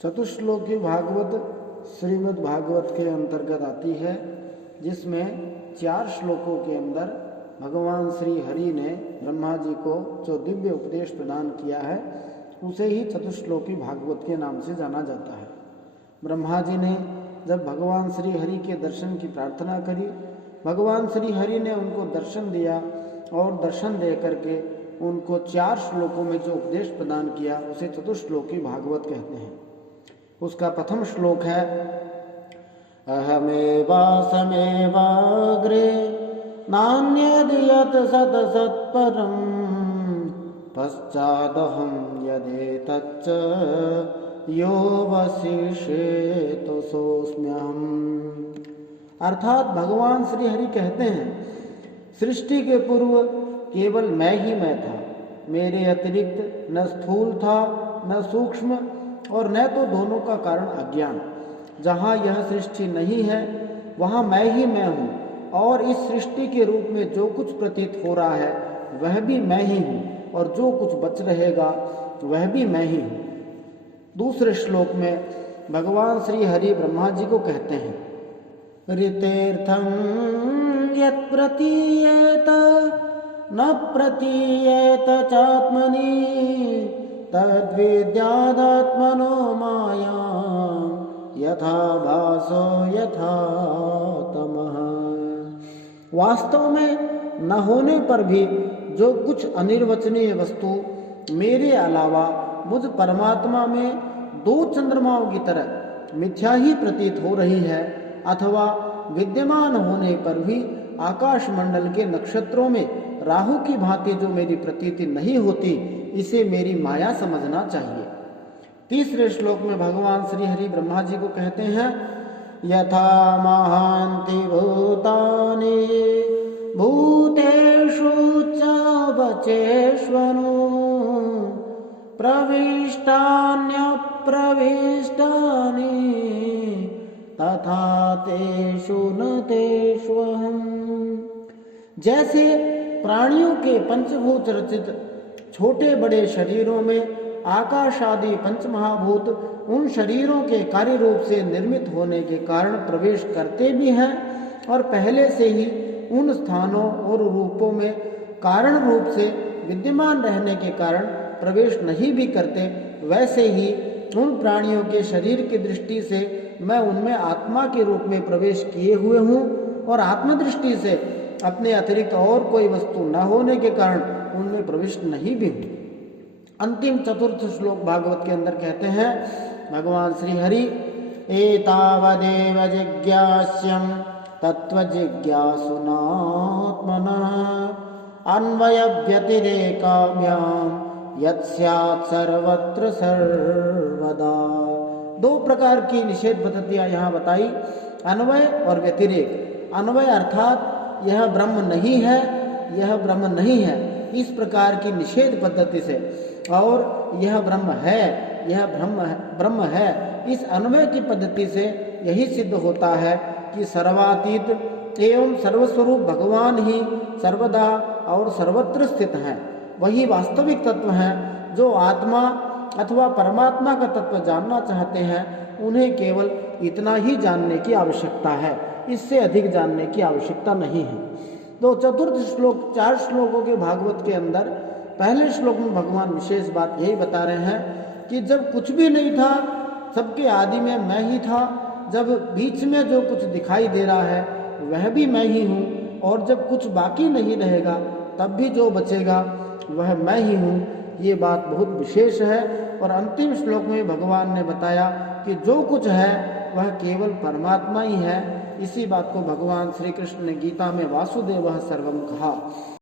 चतुश्लोकी भागवत श्रीमद् भागवत के अंतर्गत आती है, जिसमें 4 श्लोकों के अंदर भगवान श्री हरि ने ब्रह्मा जी को जो दिव्य उपदेश प्रदान किया है उसे ही चतुश्लोकी भागवत के नाम से जाना जाता है। ब्रह्मा जी ने जब भगवान श्री हरि के दर्शन की प्रार्थना करी, भगवान श्री हरि ने उनको दर्शन दिया और दर्शन दे करके उनको 4 श्लोकों में जो उपदेश प्रदान किया उसे चतुश्लोकी भागवत कहते हैं। उसका प्रथम श्लोक है, अहमेवासमेवाग्रे नान्यद् यत् सत् सत्परम् पश्चादहं यदेतच्च यो वसिष्येत सोऽस्म्यहम्। अर्थात भगवान श्री हरि कहते हैं, सृष्टि के पूर्व केवल मैं ही मैं था, मेरे अतिरिक्त न स्थूल था न सूक्ष्म और न तो दोनों का कारण अज्ञान। जहाँ यह सृष्टि नहीं है वहाँ मैं ही मैं हूँ और इस सृष्टि के रूप में जो कुछ प्रतीत हो रहा है वह भी मैं ही हूँ और जो कुछ बच रहेगा वह भी मैं ही हूँ। दूसरे श्लोक में भगवान श्री हरि ब्रह्मा जी को कहते हैं, ऋतेर्थं यत् प्रतीयेत न प्रतीयेत चात्मनि तद्विद्यादात्मनो मायां यथा भासो यथा तमः। वास्तव में न होने पर भी जो कुछ अनिर्वचनीय वस्तु मेरे अलावा मुझ परमात्मा में 2 चंद्रमाओं की तरह मिथ्या ही प्रतीत हो रही है, अथवा विद्यमान होने पर भी आकाश मंडल के नक्षत्रों में राहु की भांति जो मेरी प्रतीति नहीं होती, इसे मेरी माया समझना चाहिए। तीसरे श्लोक में भगवान श्री हरि ब्रह्मा जी को कहते हैं, यथा महान्ति भूतानि भूतेषु च वचेष्वनु प्रविष्टान्यप्रविष्टानि तथा तेषु न तेष्वहम्। जैसे प्राणियों के पंचभूत रचित छोटे बड़े शरीरों में आकाश आदि पंचमहाभूत उन शरीरों के कार्य रूप से निर्मित होने के कारण प्रवेश करते भी हैं और पहले से ही उन स्थानों और रूपों में कारण रूप से विद्यमान रहने के कारण प्रवेश नहीं भी करते, वैसे ही उन प्राणियों के शरीर की दृष्टि से मैं उनमें आत्मा के रूप में प्रवेश किए हुए हूँ और आत्मदृष्टि से अपने अतिरिक्त और कोई वस्तु न होने के कारण उनमें प्रविष्ट नहीं भी हूँ। अंतिम चतुर्थ श्लोक भागवत के अंदर कहते हैं भगवान श्री हरि, एतावदेव जिज्ञास्यं तत्त्वजिज्ञासुनात्मनः अन्वय व्यतिरेकाभ्यां यत् स्यात् सर्वत्र सर्वदा। 2 प्रकार की निषेध पद्धतियां यहाँ बताई, अन्वय और व्यतिरेक। अन्वय अर्थात यह ब्रह्म नहीं है, यह ब्रह्म नहीं है, इस प्रकार की निषेध पद्धति से, और यह ब्रह्म है, यह ब्रह्म है, इस अन्वय की पद्धति से यही सिद्ध होता है कि सर्वातीत एवं सर्वस्वरूप भगवान ही सर्वदा और सर्वत्र स्थित हैं। वही वास्तविक तत्व हैं। जो आत्मा अथवा परमात्मा का तत्व जानना चाहते हैं उन्हें केवल इतना ही जानने की आवश्यकता है, इससे अधिक जानने की आवश्यकता नहीं है। तो चतुर्थ श्लोक 4 श्लोकों के भागवत के अंदर पहले श्लोक में भगवान विशेष बात यही बता रहे हैं कि जब कुछ भी नहीं था, सबके आदि में मैं ही था, जब बीच में जो कुछ दिखाई दे रहा है वह भी मैं ही हूँ, और जब कुछ बाकी नहीं रहेगा तब भी जो बचेगा वह मैं ही हूँ। ये बात बहुत विशेष है। और अंतिम श्लोक में भगवान ने बताया कि जो कुछ है वह केवल परमात्मा ही है। इसी बात को भगवान श्री कृष्ण ने गीता में वासुदेवः सर्वम कहा।